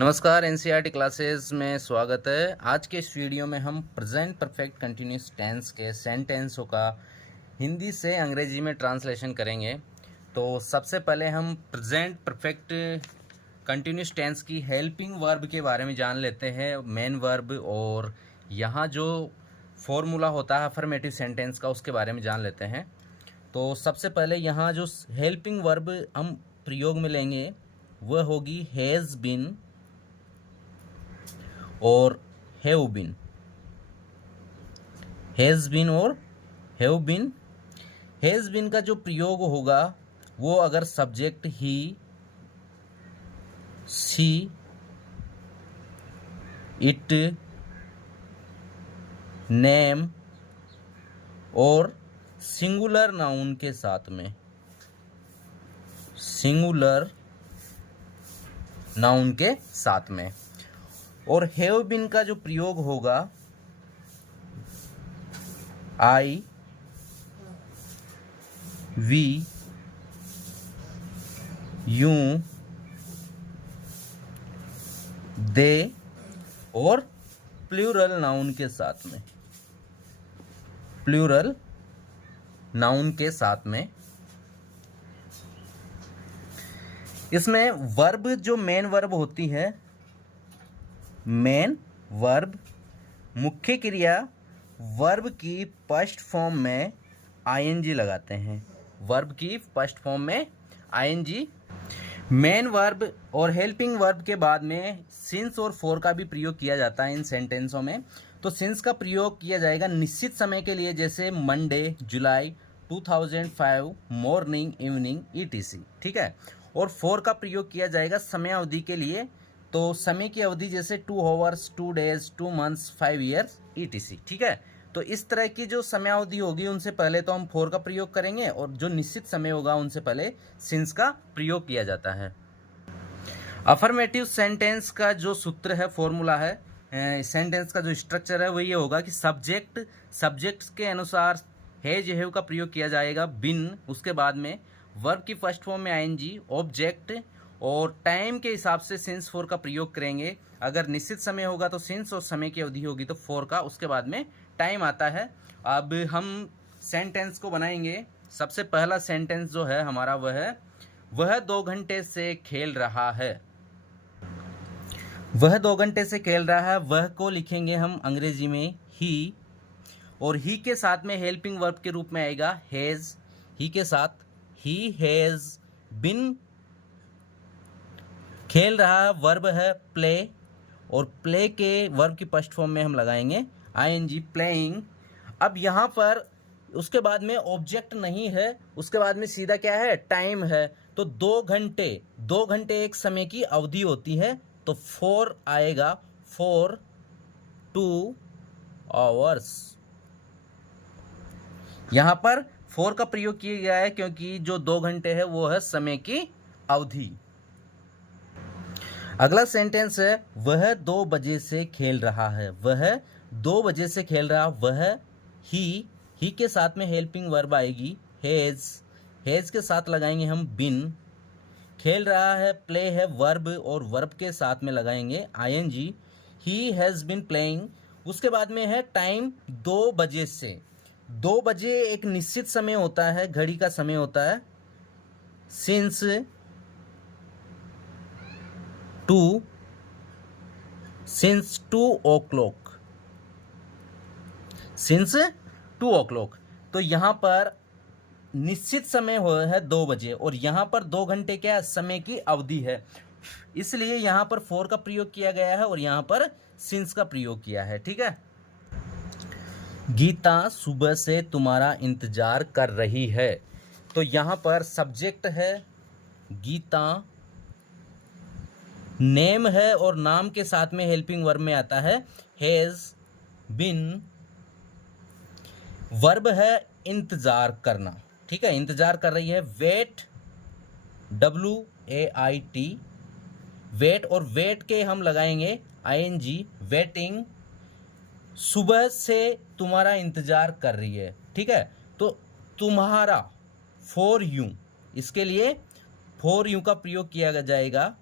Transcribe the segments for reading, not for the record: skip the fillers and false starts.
नमस्कार, NCERT classes में स्वागत है। आज के इस वीडियो में हम प्रेजेंट परफेक्ट कंटिन्यूस टेंस के सेंटेंसों का हिंदी से अंग्रेजी में ट्रांसलेशन करेंगे। तो सबसे पहले हम प्रेजेंट परफेक्ट कंटिन्यूस टेंस की हेल्पिंग वर्ब के बारे में जान लेते हैं, मेन वर्ब, और यहाँ जो फॉर्मूला होता है अफर्मेटिव सेंटेंस का उसके बारे में जान लेते हैं। तो सबसे पहले यहाँ जो हेल्पिंग वर्ब हम प्रयोग में लेंगे वह होगी हैज़ बीन और हैव बीन। हैज़ बीन और हैव बीन। हैज़ बीन का जो प्रयोग होगा वो अगर subject he, she, it, name और सिंगुलर नाउन के साथ में, सिंगुलर नाउन के साथ में। और हैव बीन का जो प्रयोग होगा आई, वी, यू, दे और प्लूरल नाउन के साथ में, प्लूरल नाउन के साथ में। इसमें वर्ब जो मेन वर्ब होती है, मेन वर्ब, मुख्य क्रिया वर्ब की फर्स्ट फॉर्म में आईएनजी लगाते हैं, वर्ब की फर्स्ट फॉर्म में आईएनजी। मेन वर्ब और हेल्पिंग वर्ब के बाद में सिंस और फॉर का भी प्रयोग किया जाता है इन सेंटेंसों में। तो सिंस का प्रयोग किया जाएगा निश्चित समय के लिए, जैसे मंडे, जुलाई 2005, मॉर्निंग, इवनिंग, ईटीसी, ठीक है। और फॉर का प्रयोग किया जाएगा समय अवधि के लिए, तो समय की अवधि जैसे 2 hours, 2 days, 2 months, 5 years, etc, ठीक है। तो इस तरह की जो समय अवधि होगी उनसे पहले तो हम फॉर का प्रयोग करेंगे, और जो निश्चित समय होगा उनसे पहले सिंस का प्रयोग किया जाता है। अफर्मेटिव सेंटेंस का जो सूत्र है, फॉर्मूला है, सेंटेंस का जो स्ट्रक्चर है वो ये होगा कि सब्जेक्ट के अनुसार हैज, हैव का प्रयोग किया जाएगा, बिन, उसके बाद में वर्ब की फर्स्ट फॉर्म में आईएनजी, ऑब्जेक्ट, और टाइम के हिसाब से सिंस फॉर का प्रयोग करेंगे। अगर निश्चित समय होगा तो सिंस, और समय की अवधि होगी तो फॉर का, उसके बाद में टाइम आता है। अब हम सेंटेंस को बनाएंगे। सबसे पहला सेंटेंस जो है हमारा वह 2 घंटे से खेल रहा है। वह 2 घंटे से खेल रहा है, वह को लिखेंगे हम अंग्रेजी में ही, और ही के साथ में हेल्पिंग वर्ब के रूप में आएगा हैज। ही के साथ ही हैज बिन। खेल रहा वर्ब है प्ले, और प्ले के वर्ब की फर्स्ट फॉर्म में हम लगाएंगे आईएनजी, प्लेइंग। अब यहाँ पर उसके बाद में ऑब्जेक्ट नहीं है, उसके बाद में सीधा क्या है, टाइम है। तो 2 घंटे एक समय की अवधि होती है, तो 4 आएगा, 4 2 आवर्स। यहाँ पर 4 का प्रयोग किया गया है क्योंकि जो 2 घंटे है वो है समय की अवधि। अगला सेंटेंस है वह 2 बजे से खेल रहा है। वह 2 बजे से खेल रहा, वह ही के साथ में हेल्पिंग वर्ब आएगी हैज के साथ लगाएंगे हम बिन। खेल रहा है, प्ले है वर्ब, और वर्ब के साथ में लगाएंगे ING, he has been playing. उसके बाद में है टाइम 2 बजे से। 2 बजे एक निश्चित समय होता है, घड़ी का समय होता है, सिंस 2 o'clock, सिंस 2 o'clock। तो यहाँ पर निश्चित समय हो है 2 बजे, और यहाँ पर 2 घंटे क्या समय की अवधि है, इसलिए यहाँ पर 4 का प्रयोग किया गया है और यहाँ पर सिंस का प्रयोग किया है, ठीक है। गीता सुबह से तुम्हारा इंतजार कर रही है। तो यहाँ पर सब्जेक्ट है गीता, नेम है, और नाम के साथ में हेल्पिंग वर्ब में आता है हैज बिन। वर्ब है इंतजार करना, ठीक है, इंतजार कर रही है, वेट, WAIT, वेट, और वेट के हम लगाएंगे आईएनजी, वेटिंग। सुबह से तुम्हारा इंतजार कर रही है, ठीक है। तो तुम्हारा, फॉर यू, इसके लिए फॉर यू का प्रयोग किया जाएगा,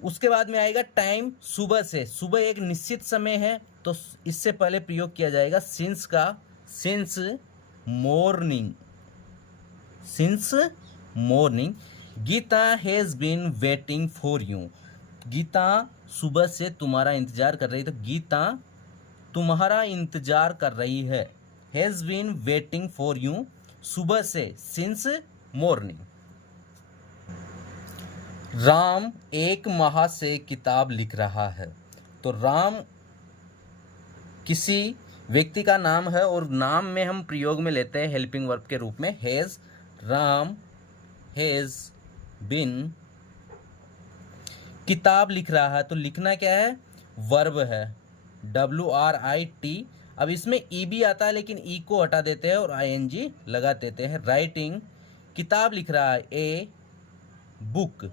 उसके बाद में आएगा टाइम, सुबह से, सुबह एक निश्चित समय है तो इससे पहले प्रयोग किया जाएगा सिंस का, since morning, since morning. Geeta has been waiting for you, Geeta सुबह से तुम्हारा इंतजार कर रही है, तो गीता तुम्हारा इंतजार कर रही है। Has been waiting for you, सुबह से, सिंस मॉर्निंग। राम एक माह से किताब लिख रहा है, तो राम किसी व्यक्ति का नाम है और नाम में हम प्रयोग में लेते हैं हेल्पिंग वर्ब के रूप में हैज़। राम हैज़ बिन, किताब लिख रहा है, तो लिखना क्या है, वर्ब है, WRIT। अब इसमें ई भी आता है लेकिन ई को हटा देते हैं और ING लगा देते हैं। राइटिंग, किताब लिख रहा है, a book,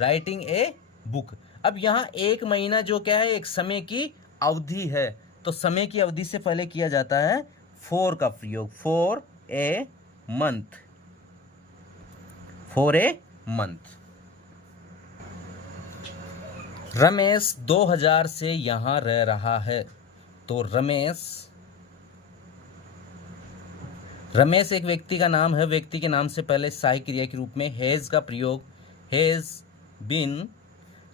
writing a book. अब यहाँ एक महीना जो क्या है, एक समय की अवधि है, तो समय की अवधि से पहले किया जाता है फॉर का प्रयोग, for a month, for a month. Ramesh 2000 से यहाँ रह रहा है, तो रमेश एक व्यक्ति का नाम है, व्यक्ति के नाम से पहले सहायक क्रिया के रूप में हैज़ का प्रयोग, हैज़ बिन,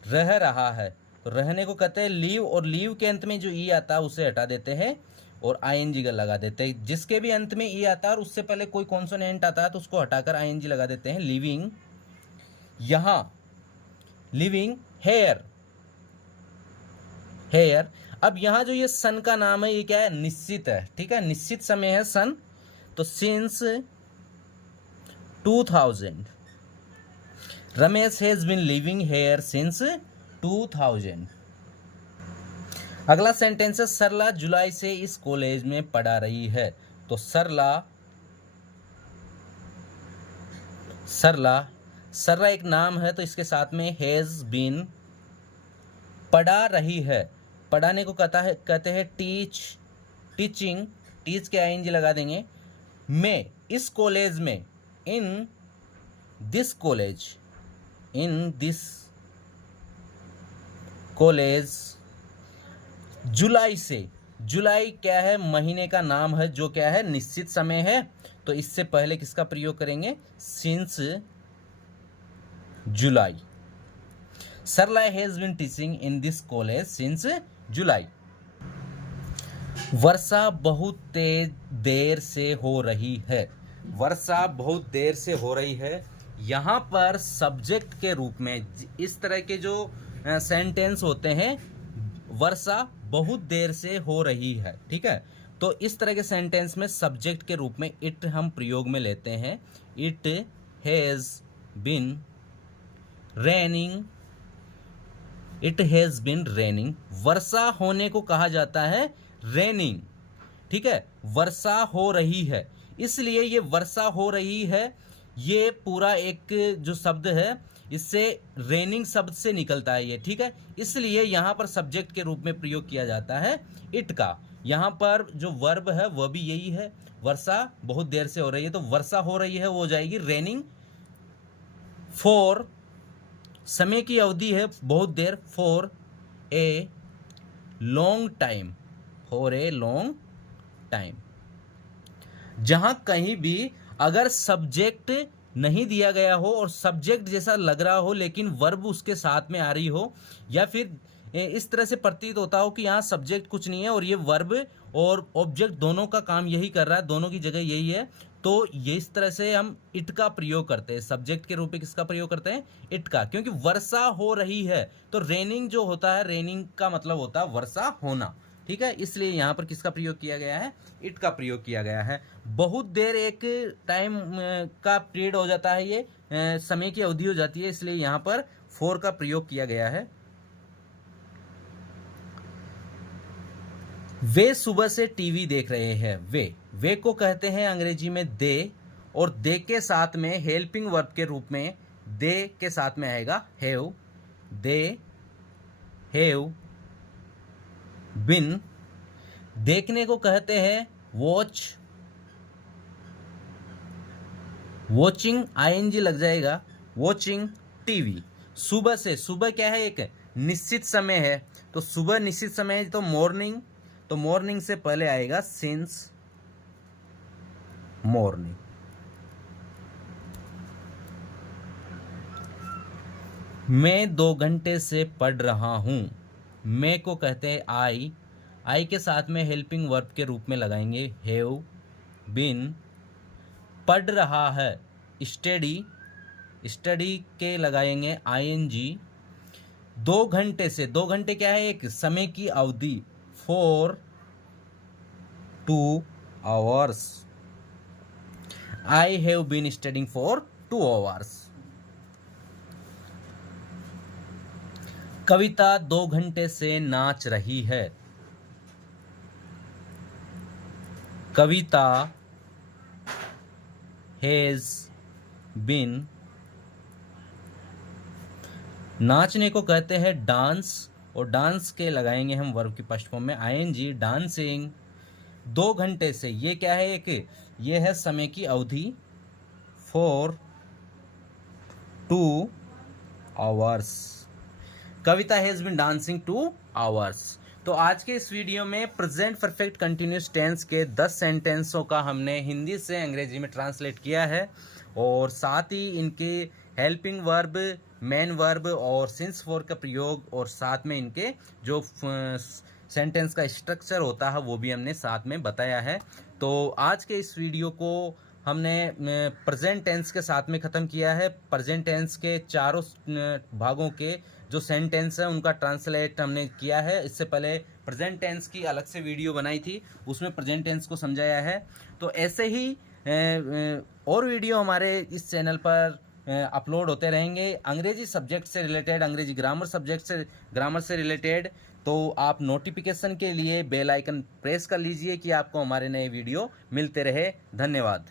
रह रहा है, तो रहने को कहते हैं लीव, और लीव के अंत में जो ई आता है उसे हटा देते हैं और ING लगा देते हैं। जिसके भी अंत में ई आता है और उससे पहले कोई कॉन्सोनेंट आता है तो उसको हटाकर ING लगा देते हैं। लिविंग, यहाँ लिविंग हेयर, हेयर। अब यहाँ जो ये सन का नाम है ये क्या है, निश्चित है, ठीक है, निश्चित समय है सन, तो since 2000, Ramesh has been living here since 2000। अगला सेंटेंस है सरला जुलाई से इस कॉलेज में पढ़ा रही है, तो सरला एक नाम है तो इसके साथ में हैज बीन, पढ़ा रही है, पढ़ाने को कहते हैं टीच, टीचिंग, टीच के ING लगा देंगे। में, इस कॉलेज में, in this college, in this college. जुलाई से, जुलाई क्या है, महीने का नाम है जो क्या है, निश्चित समय है, तो इससे पहले किसका प्रयोग करेंगे, since July. Sarla has been teaching in this college since July. वर्षा बहुत तेज देर से हो रही है, वर्षा बहुत देर से हो रही है। यहाँ पर सब्जेक्ट के रूप में इस तरह के जो सेंटेंस होते हैं, वर्षा बहुत देर से हो रही है, ठीक है, तो इस तरह के सेंटेंस में सब्जेक्ट के रूप में इट हम प्रयोग में लेते हैं। It has been raining, it has been raining. वर्षा होने को कहा जाता है रेनिंग, ठीक है, वर्षा हो रही है, इसलिए ये वर्षा हो रही है, ये पूरा एक जो शब्द है इससे रेनिंग शब्द से निकलता है ये, ठीक है, इसलिए यहाँ पर सब्जेक्ट के रूप में प्रयोग किया जाता है इट का। यहाँ पर जो वर्ब है वह भी यही है, वर्षा बहुत देर से हो रही है, तो वर्षा हो रही है वो हो जाएगी रेनिंग। फॉर, समय की अवधि है बहुत देर, for a long time, for a long time. जहां कहीं भी अगर सब्जेक्ट नहीं दिया गया हो और सब्जेक्ट जैसा लग रहा हो लेकिन वर्ब उसके साथ में आ रही हो, या फिर इस तरह से प्रतीत होता हो कि यहाँ सब्जेक्ट कुछ नहीं है और ये वर्ब और ऑब्जेक्ट दोनों का काम यही कर रहा है, दोनों की जगह यही है, तो ये इस तरह से हम इट का प्रयोग करते हैं। सब्जेक्ट के रूप में किसका प्रयोग करते हैं, इट का, क्योंकि वर्षा हो रही है तो रेनिंग जो होता है, रेनिंग का मतलब होता है वर्षा होना, ठीक है, इसलिए यहाँ पर किसका प्रयोग किया गया है, इट का प्रयोग किया गया है। बहुत देर एक टाइम का पीरियड हो जाता है, ये समय की अवधि हो जाती है, इसलिए यहाँ पर फॉर का प्रयोग किया गया है। वे सुबह से टीवी देख रहे हैं, वे को कहते हैं अंग्रेजी में दे, और दे के साथ में हेल्पिंग वर्ब के रूप में दे के साथ में आएगा हैव, दे हैव बिन। देखने को कहते हैं वॉच, वॉचिंग ING लग जाएगा, वॉचिंग टीवी, सुबह से, सुबह क्या है, एक निश्चित समय है, तो सुबह निश्चित समय है, तो मॉर्निंग, तो मॉर्निंग से पहले आएगा सिंस मॉर्निंग। मैं 2 घंटे से पढ़ रहा हूँ। मैं को कहते हैं आई के साथ में हेल्पिंग वर्ब के रूप में लगाएंगे हैव बीन। पढ़ रहा है स्टडी, स्टडी के लगाएंगे आईएनजी। 2 घंटे से, 2 घंटे क्या है, एक समय की अवधि, for 2 hours. I have been studying for 2 hours. Kavita 2 घंटे से नाच रही है। कविता हैज बीन, नाचने को कहते हैं डांस, और डांस के लगाएंगे हम वर्ब की फर्स्ट फॉर्म में आईएनजी, डांसिंग। 2 घंटे से, ये क्या है, एक ये है समय की अवधि, for 2 hours. Kavita has been dancing 2 hours. तो आज के इस वीडियो में प्रेजेंट परफेक्ट कंटिन्यूस टेंस के 10 सेंटेंसों का हमने हिंदी से अंग्रेजी में ट्रांसलेट किया है, और साथ ही इनके हेल्पिंग वर्ब, मेन वर्ब और सिंस फॉर का प्रयोग, और साथ में इनके जो सेंटेंस का स्ट्रक्चर होता है वो भी हमने साथ में बताया है। तो आज के इस वीडियो को हमने प्रेजेंट टेंस के साथ में ख़त्म किया है। प्रेजेंट टेंस के चारों भागों के जो सेंटेंस है उनका ट्रांसलेट हमने किया है। इससे पहले प्रेजेंट टेंस की अलग से वीडियो बनाई थी, उसमें प्रेजेंट टेंस को समझाया है। तो ऐसे ही और वीडियो हमारे इस चैनल पर अपलोड होते रहेंगे, अंग्रेजी सब्जेक्ट से रिलेटेड, अंग्रेजी ग्रामर से रिलेटेड। तो आप नोटिफिकेशन के लिए बेल आइकन प्रेस कर लीजिए कि आपको हमारे नए वीडियो मिलते रहे। धन्यवाद।